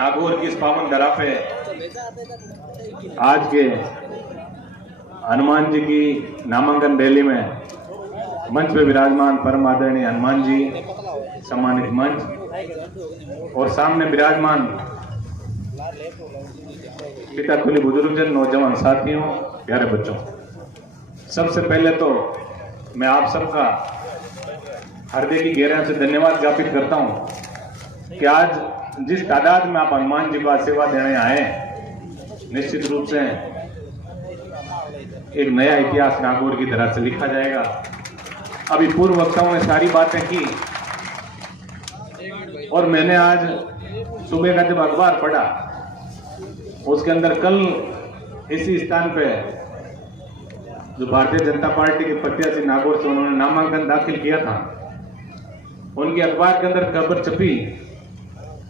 नागौर की इस पावन धरा पे आज के हनुमान जी की नामांकन रैली में मंच पे विराजमान परम आदरणीय हनुमान जी सम्मानित मंच और सामने विराजमान पिता कुली बुजुर्गजन, नौजवान साथियों, प्यारे बच्चों, सबसे पहले तो मैं आप सबका हृदय की गहराई से धन्यवाद ज्ञापित करता हूं कि आज जिस तादाद में आप हनुमान जी को आशीर्वाद देने आए, निश्चित रूप से एक नया इतिहास नागौर की तरह से लिखा जाएगा। अभी पूर्व वक्ताओं ने सारी बातें की और मैंने आज सुबह का जब अखबार पढ़ा, उसके अंदर कल इसी स्थान पे जो भारतीय जनता पार्टी के प्रत्याशी नागौर से उन्होंने नामांकन दाखिल किया था, उनके अखबार के अंदर खबर छपी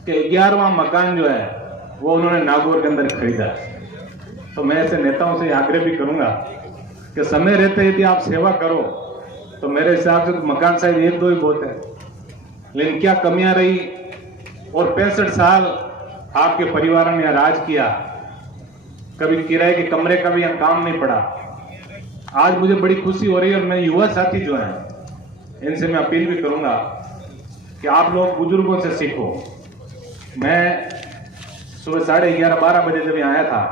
कि 11वां मकान जो है वो उन्होंने नागौर के अंदर खरीदा। तो मैं ऐसे नेताओं से आग्रह भी करूंगा कि समय रहते यदि आप सेवा करो तो मेरे हिसाब से तो मकान शायद 1-2 ही बहुत है, लेकिन क्या कमियां रही और 65 साल आपके परिवार ने राज किया, कभी किराए के कमरे का भी यहाँ काम नहीं पड़ा। आज मुझे बड़ी खुशी हो रही है और मैं युवा साथी जो हैं इनसे मैं अपील भी करूंगा कि आप लोग बुजुर्गों से सीखो। मैं सुबह 11:30-12 बजे जब यहाँ आया था,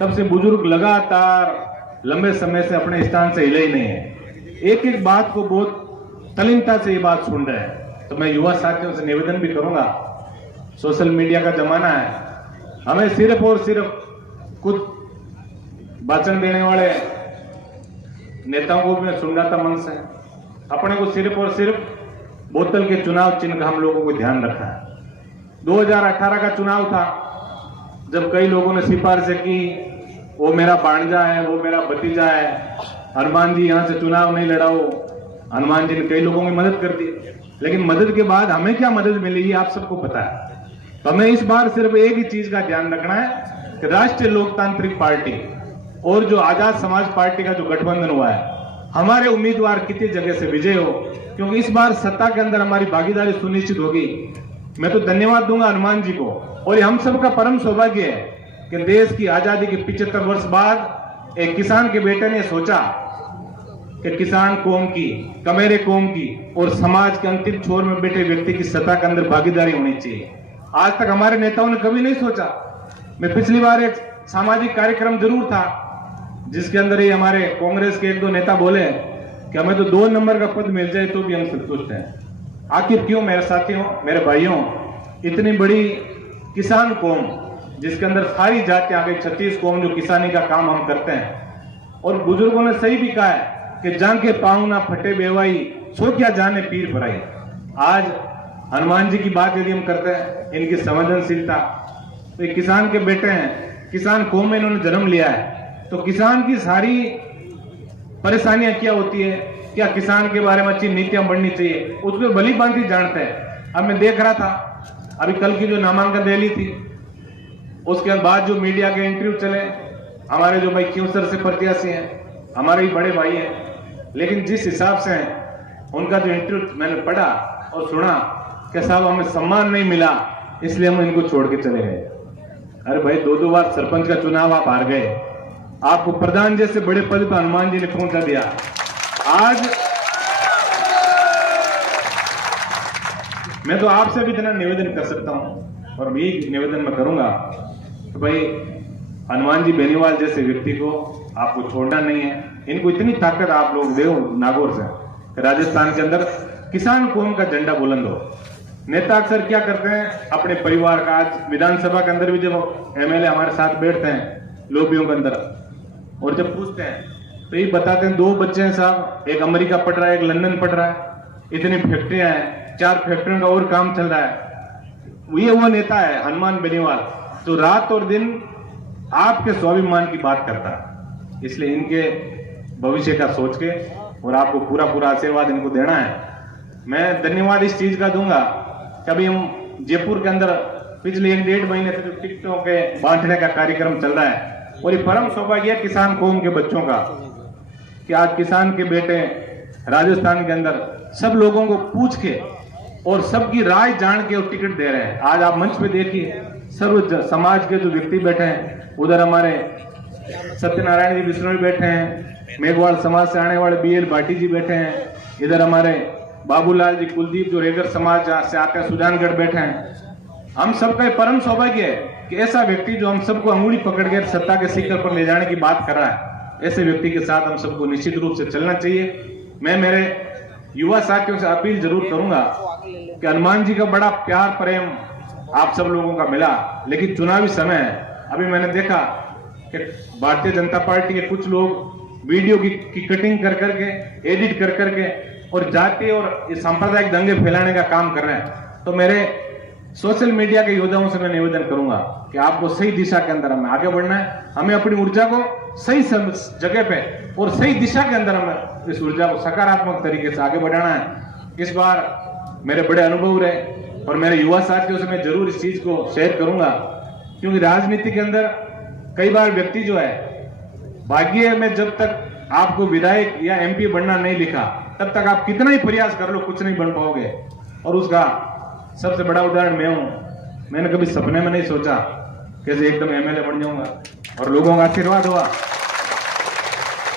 तब से बुजुर्ग लगातार लंबे समय से अपने स्थान से हिले ही नहीं है, एक एक बात को बहुत तल्लीनता से ये बात सुन रहे हैं। तो मैं युवा साथियों से निवेदन भी करूंगा, सोशल मीडिया का जमाना है, हमें सिर्फ और सिर्फ कुछ भाषण देने वाले नेताओं को भी मैं सुन रहा था मन से, अपने को सिर्फ और सिर्फ बोतल के चुनाव चिन्ह का हम लोगों को ध्यान रखा है। 2018 का चुनाव था जब कई लोगों ने सिफारिशें की, वो मेरा भांजा है, वो मेरा भतीजा है, हनुमान जी यहां से चुनाव नहीं लड़ाओ। हनुमान जी ने कई लोगों की मदद कर दी, लेकिन मदद के बाद हमें क्या मदद मिली ये आप सबको पता है। तो हमें इस बार सिर्फ एक ही चीज का ध्यान रखना है कि राष्ट्रीय लोकतांत्रिक पार्टी और जो आजाद समाज पार्टी का जो गठबंधन हुआ है, हमारे उम्मीदवार कितनी जगह से विजय हो, क्योंकि इस बार सत्ता के अंदर हमारी भागीदारी सुनिश्चित होगी। मैं तो धन्यवाद दूंगा हनुमान जी को, और ये हम सबका परम सौभाग्य है कि देश की आजादी के 75 वर्ष बाद एक किसान के बेटे ने सोचा कि किसान कौम की, कमेरे कौम की और समाज के अंतिम छोर में बैठे व्यक्ति की सत्ता के अंदर भागीदारी होनी चाहिए। आज तक हमारे नेताओं ने कभी नहीं सोचा। मैं पिछली बार एक सामाजिक कार्यक्रम जरूर था जिसके अंदर ही हमारे कांग्रेस के 1-2 नेता बोले कि हमें तो 2 नंबर का पद मिल जाए तो भी हम संतुष्ट हैं। आखिर क्यों मेरे साथियों, मेरे भाइयों, इतनी बड़ी किसान कौम जिसके अंदर सारी जातियां आ गई, 36 कौम जो किसानी का काम हम करते हैं, और बुजुर्गों ने सही भी कहा है कि जांके पाऊं ना फटे बेवाई, सो क्या जाने पीर भराई। आज हनुमान जी की बात यदि हम करते हैं, इनकी संवेदनशीलता, तो एक किसान के बेटे हैं, किसान कौम में इन्होंने जन्म लिया है, तो किसान की सारी परेशानियां क्या होती है, क्या किसान के बारे में अच्छी नीतियां बननी चाहिए, उसको भली भांति जानते हैं। अब मैं देख रहा था अभी कल की जो नामांकन रैली थी, उसके बाद जो मीडिया के इंटरव्यू चले, हमारे जो भाई क्यूसर से प्रत्याशी हैं, हमारे ही बड़े भाई हैं, लेकिन जिस हिसाब से उनका जो इंटरव्यू मैंने पढ़ा और सुना कि साहब हमें सम्मान नहीं मिला इसलिए हम इनको छोड़ के चले गए। अरे भाई 2-2 बार सरपंच का चुनाव आप हार गए, आपको प्रधान जैसे बड़े पद पर हनुमान जी ने पहुंचा दिया। आज मैं तो आपसे भी इतना निवेदन कर सकता हूं और भी निवेदन मैं करूंगा तो भाई हनुमान जी बेनीवाल जैसे व्यक्ति को आपको छोड़ना नहीं है। इनको इतनी ताकत आप लोग दे नागौर से, राजस्थान के अंदर किसान कौम का झंडा बुलंद हो। नेता अक्सर क्या करते हैं, अपने परिवार का, आज विधानसभा के अंदर भी जब एमएलए हमारे साथ बैठते हैं लोबियों के अंदर, और जब पूछते हैं तो ये बताते हैं 2 बच्चे हैं साहब, एक अमेरिका पढ़ रहा है, एक लंदन पढ़ रहा है, इतनी फैक्ट्रियां हैं, 4 फैक्ट्रियों का और काम चल रहा है। ये वो नेता है हनुमान बेनीवाल जो रात और दिन आपके स्वाभिमान की बात करता है। इसलिए इनके भविष्य का सोच के और आपको पूरा पूरा आशीर्वाद इनको देना है। मैं धन्यवाद इस चीज का दूंगा, कभी हम जयपुर के अंदर पिछले 1-1.5 महीने से जो टिकटों के बांटने का कार्यक्रम चल रहा है, और ये परम सौभाग्य है किसान कौम के बच्चों का कि आज किसान के बेटे राजस्थान के अंदर सब लोगों को पूछ के और सबकी राय जान के और टिकट दे रहे हैं। आज आप मंच पे देखिए समाज के जो व्यक्ति बैठे हैं, उधर हमारे सत्यनारायण जी बिश्नोई बैठे हैं, मेघवाल समाज से आने वाले BL भाटी जी बैठे हैं, इधर हमारे बाबूलाल जी कुलदीप जो रेगर समाज से आते हैं सुजानगढ़ बैठे हैं। हम सबका परम सौभाग्य है कि ऐसा व्यक्ति जो हम सबको अंगुली पकड़ कर सत्ता के शिखर पर ले जाने की बात कर रहा है, ऐसे व्यक्ति के साथ हम सबको निश्चित रूप से चलना चाहिए। मैं मेरे युवा साथियों से अपील जरूर करूंगा कि हनुमान जी का बड़ा प्यार प्रेम आप सब लोगों का मिला, लेकिन चुनावी समय है। अभी मैंने देखा कि भारतीय जनता पार्टी के कुछ लोग वीडियो की कटिंग कर करके, एडिट कर करके और जाति और सांप्रदायिक दंगे फैलाने का काम कर रहे हैं। तो मेरे सोशल मीडिया के योद्धाओं से मैं निवेदन करूंगा कि आपको सही दिशा के अंदर हमें आगे बढ़ना है। हमें अपनी ऊर्जा को सही जगह पे और सही दिशा के अंदर हमें इस ऊर्जा को सकारात्मक तरीके से आगे बढ़ाना है। इस बार मेरे बड़े अनुभव रहे और मेरे युवा साथियों से मैं जरूर इस चीज को शेयर करूंगा, क्योंकि राजनीति के अंदर कई बार व्यक्ति जो है भाग्य में जब तक आपको विधायक या MP बनना नहीं लिखा, तब तक आप कितना ही प्रयास कर लो कुछ नहीं बन पाओगे। और उसका सबसे बड़ा उदाहरण मैं हूं। मैंने कभी सपने में नहीं सोचा कैसे एकदम MLA बन जाऊंगा, और लोगों का आशीर्वाद हुआ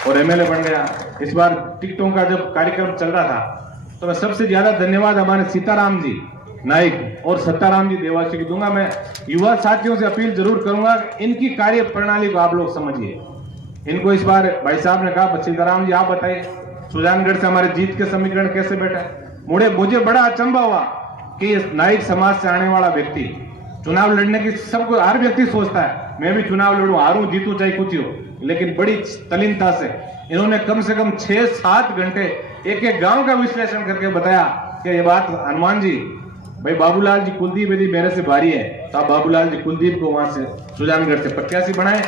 और MLA बन गया। इस बार टिकटों का जब कार्यक्रम चल रहा था तो मैं सबसे ज्यादा धन्यवाद हमारे सीताराम जी नाइक और सत्ताराम जी देवासी को दूंगा। मैं युवा साथियों से अपील जरूर करूंगा कि इनकी कार्य प्रणाली को आप लोग समझिए। इनको इस बार भाई साहब ने कहा, सीताराम जी आप बताइए सुजानगढ़ से हमारे जीत के समीकरण कैसे बैठे। मुझे बड़ा अचंभा हुआ कि नाइक समाज से आने वाला व्यक्ति चुनाव लड़ने की, सबको हर व्यक्ति सोचता है मैं भी चुनाव लड़ूं, हारूं जीतूं चाहे कुछ ही हो, लेकिन बड़ी तल्लीनता से इन्होंने कम से कम 6-7 घंटे एक एक गांव का विश्लेषण करके बताया कि ये बात हनुमान जी, भाई बाबूलाल जी कुलदीप यदि मेरे से भारी है तो आप बाबूलाल जी कुलदीप को वहां से सुजानगढ़ से प्रत्याशी बनाए।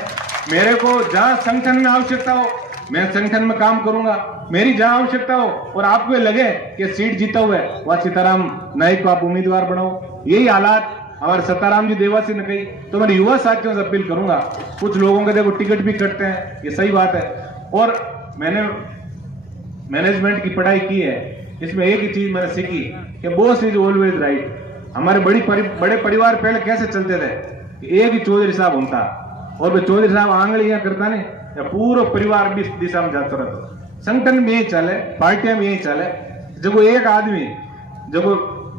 मेरे को जहां संगठन में आवश्यकता हो मैं संगठन में काम करूंगा, मेरी जहां आवश्यकता हो और आपको लगे कि सीट जीता हुआ है वह सीताराम नाइक को आप उम्मीदवार बनाओ। यही हालात हमारे सत्ताराम जी देवासी ने कही। तो मैं युवा साथियों से अपील करूंगा, कुछ लोगों के देखो टिकट भी कटते हैं, ये सही बात है। और मैंने मैनेजमेंट की पढ़ाई की है, इसमें एक ही चीज मैंने सीखी कि बॉस इज ऑलवेज राइट। हमारे बड़े परिवार पहले कैसे चलते थे, एक ही चौधरी साहब होता और वो चौधरी साहब आंगलियां करता नहीं, पूरा परिवार भी दिशा में जाता रहता। संगठन में यही चले, पार्टियां में यही चले, जब एक आदमी जब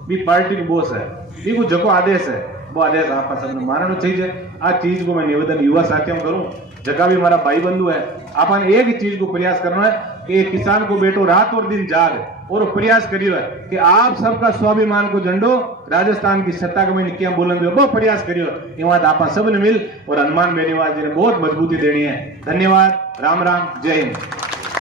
भी पार्टी की बॉस है, ये जको आदेश है वो आदेश आप सबने मानना चाहिए। आ चीज को मैं निवेदन युवा साथियों करूं, जगह भी हमारा भाई बंधु है, अपन एक ही चीज को प्रयास करना है कि किसान को बेटो रात और दिन जाग और प्रयास करियो है कि आप सबका स्वाभिमान को झंडो राजस्थान की सत्ता को मैंने क्या बुलंद हो, बहुत प्रयास करियो। ये बात आप सबने मिल और हनुमान बेनीवाल जी ने बहुत मजबूती देनी है। धन्यवाद, राम राम, जय हिंद।